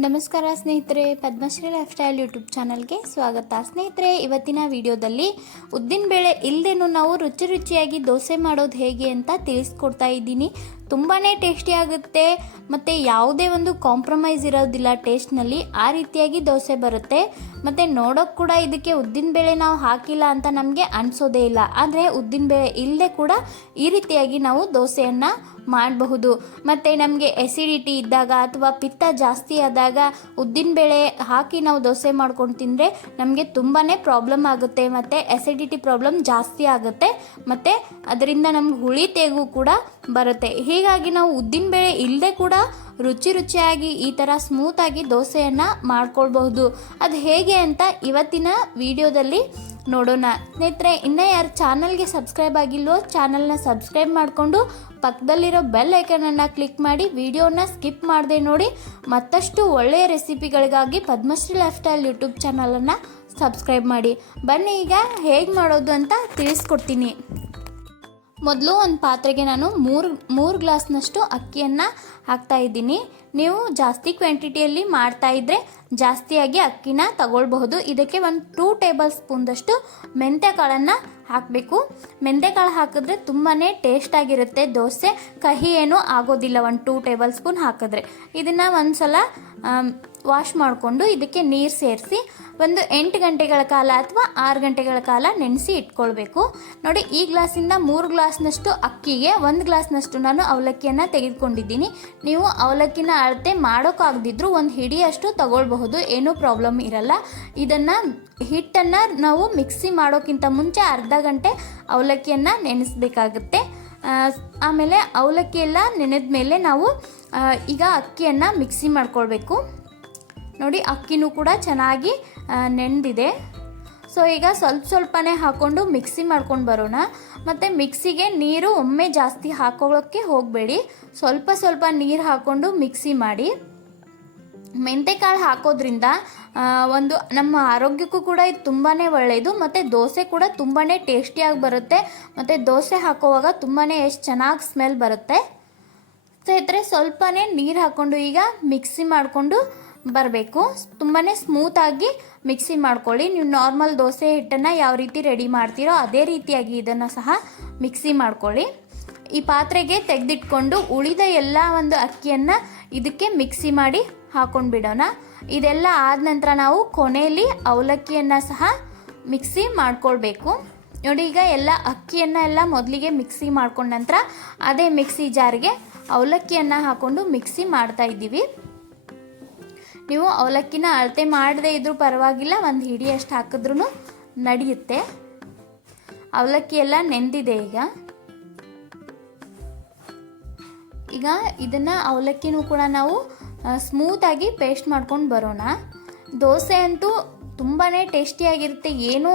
ನಮಸ್ಕಾರ ಸ್ನೇಹಿತರೆ, Padmashri life style YouTube ಚಾನಲ್ಗೆ ಸ್ವಾಗತ. ಸ್ನೇಹಿತರೆ, ಇವತ್ತಿನ ವಿಡಿಯೋದಲ್ಲಿ ಉದ್ದಿನಬೇಳೆ ಇಲ್ಲದೇನು ನಾವು ರುಚಿ ರುಚಿಯಾಗಿ ದೋಸೆ ಮಾಡೋದು ಹೇಗೆ ಅಂತ ತಿಳಿಸ್ಕೊಡ್ತಾ ಇದ್ದೀನಿ. ತುಂಬಾ ಟೇಸ್ಟಿ ಆಗುತ್ತೆ, ಮತ್ತು ಯಾವುದೇ ಒಂದು ಕಾಂಪ್ರಮೈಸ್ ಇರೋದಿಲ್ಲ ಟೇಸ್ಟ್ನಲ್ಲಿ, ಆ ರೀತಿಯಾಗಿ ದೋಸೆ ಬರುತ್ತೆ. ಮತ್ತು ನೋಡೋಕ್ಕೆ ಕೂಡ ಇದಕ್ಕೆ ಉದ್ದಿನಬೇಳೆ ನಾವು ಹಾಕಿಲ್ಲ ಅಂತ ನಮಗೆ ಅನಿಸೋದೇ ಇಲ್ಲ. ಆದರೆ ಉದ್ದಿನಬೇಳೆ ಇಲ್ಲದೆ ಕೂಡ ಈ ರೀತಿಯಾಗಿ ನಾವು ದೋಸೆಯನ್ನು ಮಾಡಬಹುದು. ಮತ್ತು ನಮಗೆ ಎಸಿಡಿಟಿ ಇದ್ದಾಗ ಅಥವಾ ಪಿತ್ತ ಜಾಸ್ತಿ ಆದಾಗ ಉದ್ದಿನಬೇಳೆ ಹಾಕಿ ನಾವು ದೋಸೆ ಮಾಡ್ಕೊಂಡು ತಿಂದರೆ ನಮಗೆ ತುಂಬಾ ಪ್ರಾಬ್ಲಮ್ ಆಗುತ್ತೆ ಮತ್ತು ಎಸಿಡಿಟಿ ಪ್ರಾಬ್ಲಮ್ ಜಾಸ್ತಿ ಆಗುತ್ತೆ ಮತ್ತು ಅದರಿಂದ ನಮ್ಗೆ ಹುಳಿ ತೇಗು ಕೂಡ ಬರುತ್ತೆ. ಹೀಗಾಗಿ ನಾವು ಉದ್ದಿನಬೇಳೆ ಇಲ್ಲದೆ ಕೂಡ ರುಚಿ ರುಚಿಯಾಗಿ ಈ ಥರ ಸ್ಮೂತಾಗಿ ದೋಸೆಯನ್ನು ಮಾಡ್ಕೊಳ್ಬಹುದು. ಅದು ಹೇಗೆ ಅಂತ ಇವತ್ತಿನ ವಿಡಿಯೋದಲ್ಲಿ ನೋಡೋಣ. ಸ್ನೇಹಿತರೆ, ಇನ್ನೂ ಯಾರು ಚಾನಲ್ಗೆ ಸಬ್ಸ್ಕ್ರೈಬ್ ಆಗಿಲ್ವೋ ಚಾನಲ್ನ ಸಬ್ಸ್ಕ್ರೈಬ್ ಮಾಡಿಕೊಂಡು ಪಕ್ಕದಲ್ಲಿರೋ ಬೆಲ್ ಐಕನನ್ನು ಕ್ಲಿಕ್ ಮಾಡಿ ವಿಡಿಯೋನ ಸ್ಕಿಪ್ ಮಾಡದೆ ನೋಡಿ. ಮತ್ತಷ್ಟು ಒಳ್ಳೆಯ ರೆಸಿಪಿಗಳಿಗಾಗಿ ಪದ್ಮಶ್ರೀ ಲೈಫ್ ಸ್ಟೈಲ್ ಯೂಟ್ಯೂಬ್ ಚಾನಲನ್ನು ಸಬ್ಸ್ಕ್ರೈಬ್ ಮಾಡಿ. ಬನ್ನಿ ಈಗ ಹೇಗೆ ಮಾಡೋದು ಅಂತ ತಿಳಿಸ್ಕೊಡ್ತೀನಿ. ಮೊದಲು ಒಂದು ಪಾತ್ರೆಗೆ ನಾನು ಮೂರು ಮೂರು ಗ್ಲಾಸ್ನಷ್ಟು ಅಕ್ಕಿಯನ್ನು ಹಾಕ್ತಾ ಇದ್ದೀನಿ. ನೀವು ಜಾಸ್ತಿ ಕ್ವಾಂಟಿಟಿಯಲ್ಲಿ ಮಾಡ್ತಾ ಇದ್ದರೆ ಜಾಸ್ತಿಯಾಗಿ ಅಕ್ಕಿನ ತಗೊಳ್ಬಹುದು. ಇದಕ್ಕೆ ಒಂದು ಟೂ ಟೇಬಲ್ ಸ್ಪೂನ್ದಷ್ಟು ಮೆಂತ್ಯ ಕಾಳನ್ನು ಹಾಕಬೇಕು. ಮೆಂತ್ಯ ಕಾಳು ಹಾಕಿದ್ರೆ ತುಂಬಾ ಟೇಸ್ಟಾಗಿರುತ್ತೆ ದೋಸೆ ಕಹಿ ಏನೂ ಆಗೋದಿಲ್ಲ ಒಂದು ಟೂ ಟೇಬಲ್ ಸ್ಪೂನ್ ಹಾಕಿದ್ರೆ. ಇದನ್ನು ಒಂದು ಸಲ ವಾಶ್ ಮಾಡಿಕೊಂಡು ಇದಕ್ಕೆ ನೀರು ಸೇರಿಸಿ ಒಂದು ಎಂಟು ಗಂಟೆಗಳ ಕಾಲ ಅಥವಾ ಆರು ಗಂಟೆಗಳ ಕಾಲ ನೆನೆಸಿ ಇಟ್ಕೊಳ್ಬೇಕು. ನೋಡಿ, ಈ ಗ್ಲಾಸಿಂದ ಮೂರು ಗ್ಲಾಸ್ನಷ್ಟು ಅಕ್ಕಿಗೆ, ಒಂದು ಗ್ಲಾಸ್ನಷ್ಟು ನಾನು ಅವಲಕ್ಕಿಯನ್ನು ತೆಗೆದುಕೊಂಡಿದ್ದೀನಿ. ನೀವು ಅವಲಕ್ಕಿನ ಅಳತೆ ಮಾಡೋಕ್ಕಾಗದಿದ್ರು ಒಂದು ಹಿಡಿಯಷ್ಟು ತಗೊಳ್ಬಹುದು, ಏನೂ ಪ್ರಾಬ್ಲಮ್ ಇರಲ್ಲ. ಇದನ್ನು ಹಿಟ್ಟನ್ನು ನಾವು ಮಿಕ್ಸಿ ಮಾಡೋಕ್ಕಿಂತ ಮುಂಚೆ ಅರ್ಧ ಗಂಟೆ ಅವಲಕ್ಕಿಯನ್ನು ನೆನೆಸಬೇಕಾಗುತ್ತೆ. ಆಮೇಲೆ ಅವಲಕ್ಕಿ ಎಲ್ಲ ನೆನೆದ ಮೇಲೆ ನಾವು ಈಗ ಅಕ್ಕಿಯನ್ನು ಮಿಕ್ಸಿ ಮಾಡ್ಕೊಳ್ಬೇಕು. ನೋಡಿ ಅಕ್ಕಿನೂ ಕೂಡ ಚೆನ್ನಾಗಿ ನೆಂದಿದೆ. ಸೊ ಈಗ ಸ್ವಲ್ಪ ಸ್ವಲ್ಪನೇ ಹಾಕ್ಕೊಂಡು ಮಿಕ್ಸಿ ಮಾಡ್ಕೊಂಡು ಬರೋಣ. ಮತ್ತು ಮಿಕ್ಸಿಗೆ ನೀರು ಒಮ್ಮೆ ಜಾಸ್ತಿ ಹಾಕೊಳ್ಳೋಕ್ಕೆ ಹೋಗಬೇಡಿ. ಸ್ವಲ್ಪ ಸ್ವಲ್ಪ ನೀರು ಹಾಕ್ಕೊಂಡು ಮಿಕ್ಸಿ ಮಾಡಿ. ಮೆಂತೆಕಾಳು ಹಾಕೋದ್ರಿಂದ ಒಂದು ನಮ್ಮ ಆರೋಗ್ಯಕ್ಕೂ ಕೂಡ ಇದು ತುಂಬಾ ಒಳ್ಳೆಯದು ಮತ್ತು ದೋಸೆ ಕೂಡ ತುಂಬಾ ಟೇಸ್ಟಿಯಾಗಿ ಬರುತ್ತೆ. ಮತ್ತು ದೋಸೆ ಹಾಕೋವಾಗ ತುಂಬಾ ಎಷ್ಟು ಚೆನ್ನಾಗಿ ಸ್ಮೆಲ್ ಬರುತ್ತೆ. ಸೊ ಸ್ನೇಹಿತರೆ, ಸ್ವಲ್ಪನೇ ನೀರು ಹಾಕ್ಕೊಂಡು ಈಗ ಮಿಕ್ಸಿ ಮಾಡಿಕೊಂಡು ಬರಬೇಕು. ತುಂಬಾ ಸ್ಮೂತಾಗಿ ಮಿಕ್ಸಿ ಮಾಡ್ಕೊಳ್ಳಿ. ನೀವು ನಾರ್ಮಲ್ ದೋಸೆ, ಹಿಟ್ಟನ್ನು ಯಾವ ರೀತಿ ರೆಡಿ ಮಾಡ್ತೀರೋ ಅದೇ ರೀತಿಯಾಗಿ ಇದನ್ನು ಸಹ ಮಿಕ್ಸಿ ಮಾಡ್ಕೊಳ್ಳಿ. ಈ ಪಾತ್ರೆಗೆ ತೆಗೆದಿಟ್ಕೊಂಡು ಉಳಿದ ಎಲ್ಲ ಒಂದು ಅಕ್ಕಿಯನ್ನು ಇದಕ್ಕೆ ಮಿಕ್ಸಿ ಮಾಡಿ ಹಾಕೊಂಡು ಬಿಡೋಣ. ಇದೆಲ್ಲ ಆದ ನಂತರ ನಾವು ಕೊನೆಯಲ್ಲಿ ಅವಲಕ್ಕಿಯನ್ನು ಸಹ ಮಿಕ್ಸಿ ಮಾಡ್ಕೊಳ್ಬೇಕು. ನೋಡಿ ಈಗ ಎಲ್ಲ ಅಕ್ಕಿಯನ್ನು ಎಲ್ಲ ಮೊದಲಿಗೆ ಮಿಕ್ಸಿ ಮಾಡ್ಕೊಂಡ ನಂತರ ಅದೇ ಮಿಕ್ಸಿ ಜಾರಿಗೆ ಅವಲಕ್ಕಿಯನ್ನು ಹಾಕ್ಕೊಂಡು ಮಿಕ್ಸಿ ಮಾಡ್ತಾ ಇದ್ದೀವಿ. ನೀವು ಅವಲಕ್ಕಿನ ಅಳತೆ ಮಾಡದೇ ಇದ್ರೂ ಪರವಾಗಿಲ್ಲ, ಒಂದು ಹಿಡಿಯಷ್ಟು ಹಾಕಿದ್ರೂ ನಡೆಯುತ್ತೆ. ಅವಲಕ್ಕಿ ಎಲ್ಲ ನೆಂದಿದೆ ಈಗ. ಈಗ ಇದನ್ನು ಅವಲಕ್ಕಿನೂ ಕೂಡ ನಾವು ಸ್ಮೂತಾಗಿ ಪೇಸ್ಟ್ ಮಾಡ್ಕೊಂಡು ಬರೋಣ. ದೋಸೆ ಅಂತೂ ತುಂಬಾ ಟೇಸ್ಟಿಯಾಗಿರುತ್ತೆ ಏನೂ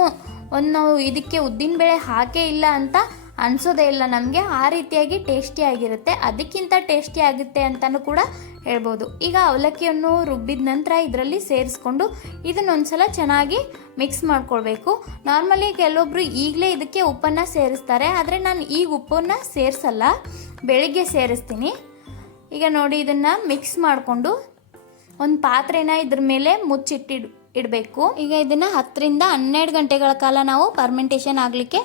ಒಂದು ನಾವು ಇದಕ್ಕೆ ಉದ್ದಿನಬೇಳೆ ಹಾಕೇ ಇಲ್ಲ ಅಂತ ಅನಿಸೋದೇ ಇಲ್ಲ. ನಮಗೆ ಆ ರೀತಿಯಾಗಿ ಟೇಸ್ಟಿಯಾಗಿರುತ್ತೆ ಅದಕ್ಕಿಂತ ಟೇಸ್ಟಿ ಆಗುತ್ತೆ ಅಂತಲೂ ಕೂಡ ಹೇಳ್ಬೋದು. ಈಗ ಅವಲಕ್ಕಿಯನ್ನು ರುಬ್ಬಿದ ನಂತರ ಇದರಲ್ಲಿ ಸೇರಿಸ್ಕೊಂಡು ಇದನ್ನೊಂದ್ಸಲ ಚೆನ್ನಾಗಿ ಮಿಕ್ಸ್ ಮಾಡ್ಕೊಳ್ಬೇಕು. ನಾರ್ಮಲಿ ಕೆಲವೊಬ್ರು ಈಗಲೇ ಇದಕ್ಕೆ ಉಪ್ಪನ್ನು ಸೇರಿಸ್ತಾರೆ. ಆದರೆ ನಾನು ಈಗ ಉಪ್ಪನ್ನು ಸೇರಿಸಲ್ಲ. ಬೆಳಿಗ್ಗೆ ಸೇರಿಸ್ತೀನಿ. ಈಗ ನೋಡಿ ಇದನ್ನು ಮಿಕ್ಸ್ ಮಾಡಿಕೊಂಡು ಒಂದು ಪಾತ್ರೆನ ಇದ್ರ ಮೇಲೆ ಮುಚ್ಚಿಟ್ಟಿಡ್ ಇಡಬೇಕು. ಈಗ ಇದನ್ನು ಹತ್ತರಿಂದ ಹನ್ನೆರಡು ಗಂಟೆಗಳ ಕಾಲ ನಾವು ಪರ್ಮೆಂಟೇಷನ್ ಆಗಲಿಕ್ಕೆ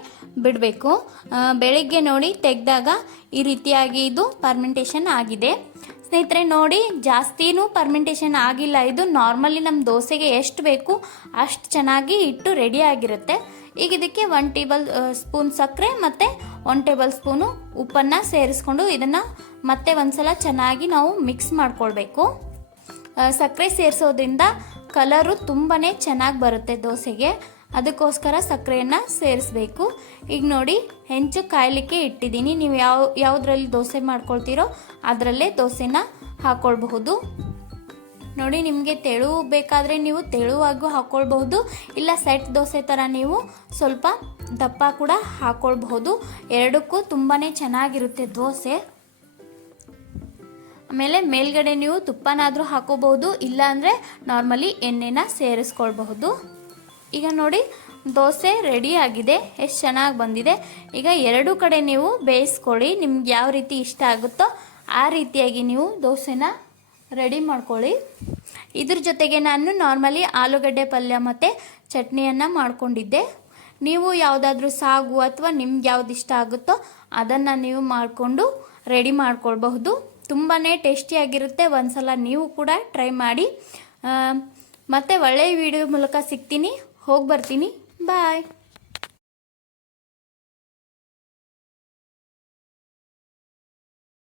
ಬಿಡಬೇಕು. ಬೆಳಿಗ್ಗೆ ನೋಡಿ ತೆಗೆದಾಗ ಈ ರೀತಿಯಾಗಿ ಇದು ಪರ್ಮೆಂಟೇಷನ್ ಆಗಿದೆ. ಸ್ನೇಹಿತರೆ, ನೋಡಿ ಜಾಸ್ತಿನೂ ಪರ್ಮೆಂಟೇಷನ್ ಆಗಿಲ್ಲ. ಇದು ನಾರ್ಮಲಿ ನಮ್ಮ ದೋಸೆಗೆ ಎಷ್ಟು ಬೇಕು ಅಷ್ಟು ಚೆನ್ನಾಗಿ ಇಟ್ಟು ರೆಡಿ ಆಗಿರುತ್ತೆ. ಈಗ ಇದಕ್ಕೆ ಒನ್ ಟೇಬಲ್ ಸ್ಪೂನ್ ಸಕ್ಕರೆ ಮತ್ತು ಒನ್ ಟೇಬಲ್ ಸ್ಪೂನು ಉಪ್ಪನ್ನು ಸೇರಿಸ್ಕೊಂಡು ಇದನ್ನು ಮತ್ತೆ ಒಂದ್ಸಲ ಚೆನ್ನಾಗಿ ನಾವು ಮಿಕ್ಸ್ ಮಾಡ್ಕೊಳ್ಬೇಕು. ಸಕ್ಕರೆ ಸೇರಿಸೋದ್ರಿಂದ ಕಲರು ತುಂಬಾ ಚೆನ್ನಾಗಿ ಬರುತ್ತೆ ದೋಸೆಗೆ. ಅದಕ್ಕೋಸ್ಕರ ಸಕ್ಕರೆಯನ್ನು ಸೇರಿಸ್ಬೇಕು. ಈಗ ನೋಡಿ, ಹೆಂಚು ಕಾಯಲಿಕ್ಕೆ ಇಟ್ಟಿದ್ದೀನಿ. ನೀವು ಯಾವ, ಯಾವುದ್ರಲ್ಲಿ ದೋಸೆ ಮಾಡ್ಕೊಳ್ತೀರೋ ಅದರಲ್ಲೇ ದೋಸೆನ ಹಾಕ್ಕೊಳ್ಬಹುದು ನೋಡಿ, ನಿಮಗೆ ತೆಳು ಬೇಕಾದರೆ ನೀವು ತೆಳುವಾಗೂ ಹಾಕ್ಕೊಳ್ಬಹುದು ಇಲ್ಲ ಸೆಟ್ ದೋಸೆ ಥರ ನೀವು ಸ್ವಲ್ಪ ದಪ್ಪ ಕೂಡ ಹಾಕ್ಕೊಳ್ಬಹುದು ಎರಡಕ್ಕೂ ತುಂಬಾ ಚೆನ್ನಾಗಿರುತ್ತೆ ದೋಸೆ. ಆಮೇಲೆ ಮೇಲ್ಗಡೆ ನೀವು ತುಪ್ಪನಾದರೂ ಹಾಕೋಬಹುದು ಇಲ್ಲ ಅಂದರೆ ನಾರ್ಮಲಿ ಎಣ್ಣೆನ ಸೇರಿಸ್ಕೊಳ್ಬಹುದು. ಈಗ ನೋಡಿ, ದೋಸೆ ರೆಡಿ ಆಗಿದೆ, ಎಷ್ಟು ಚೆನ್ನಾಗಿ ಬಂದಿದೆ. ಈಗ ಎರಡು ಕಡೆ ನೀವು ಬೇಯಿಸ್ಕೊಳ್ಳಿ, ನಿಮ್ಗೆ ಯಾವ ರೀತಿ ಇಷ್ಟ ಆಗುತ್ತೋ ಆ ರೀತಿಯಾಗಿ ನೀವು ದೋಸೆನ ರೆಡಿ ಮಾಡ್ಕೊಳ್ಳಿ. ಇದ್ರ ಜೊತೆಗೆ ನಾನು ನಾರ್ಮಲಿ ಆಲೂಗಡ್ಡೆ ಪಲ್ಯ ಮತ್ತು ಚಟ್ನಿಯನ್ನು ಮಾಡ್ಕೊಂಡಿದ್ದೆ. ನೀವು ಯಾವುದಾದ್ರೂ ಸಾಗು ಅಥವಾ ನಿಮ್ಗೆ ಯಾವ್ದು ಇಷ್ಟ ಆಗುತ್ತೋ ಅದನ್ನು ನೀವು ಮಾಡಿಕೊಂಡು ರೆಡಿ ಮಾಡ್ಕೊಳ್ಬಹುದು. ತುಂಬಾ ಟೇಸ್ಟಿಯಾಗಿರುತ್ತೆ ಒಂದ್ಸಲ ನೀವು ಕೂಡ ಟ್ರೈ ಮಾಡಿ. ಮತ್ತೆ ಒಳ್ಳೆಯ ವಿಡಿಯೋ ಮೂಲಕ ಸಿಗ್ತೀನಿ. ಹೋಗಿ ಬರ್ತೀನಿ. ಬಾಯ್